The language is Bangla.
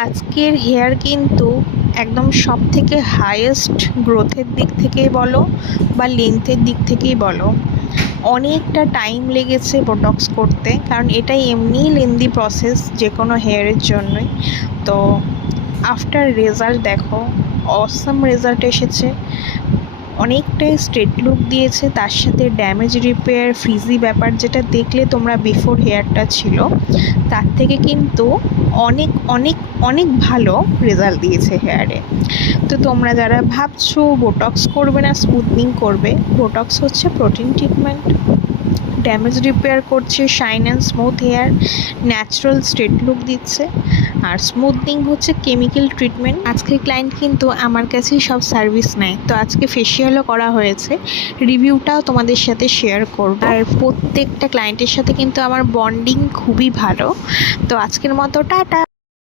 আজকের হেয়ার কিন্তু একদম সব থেকে হাইয়েস্ট গ্রোথের দিক থেকেই বলো বা লেন্থের দিক থেকেই বলো, অনেকটা টাইম লেগেছে বোটক্স করতে, কারণ এটাই এমনিই লেন্দি প্রসেস যে কোনো হেয়ারের জন্যই। তো আফটার রেজাল্ট দেখো, অসাম রেজাল্ট এসেছে। অনেকটাই স্ট্রেট লুক দিয়েছে, তার সাথে ড্যামেজ রিপেয়ার ফ্রিজি ব্যাপার যেটা দেখলে তোমরা বিফোর হেয়ারটা ছিল তার থেকে কিন্তু অনেক অনেক অনেক ভালো রেজাল্ট দিয়েছে হেয়ারে। তো তোমরা যারা ভাবছো বোটক্স করবে না স্মুথনিং করবে, বোটক্স হচ্ছে প্রোটিন ট্রিটমেন্ট, ড্যামেজ রিপেয়ার করছে, shine and smooth hair, natural straight look দিচ্ছে। আর স্মুথনিং হচ্ছে কেমিক্যাল ট্রিটমেন্ট। আজকের ক্লায়েন্ট কিন্তু আমার কাছেই সব সার্ভিস নেয়, তো আজকে ফেসিয়ালও করা হয়েছে, রিভিউটাও তোমাদের সাথে শেয়ার করব। আর প্রত্যেকটা ক্লায়েন্টের সাথে কিন্তু আমার বন্ডিং খুবই ভালো। তো আজকের মতো টাটা।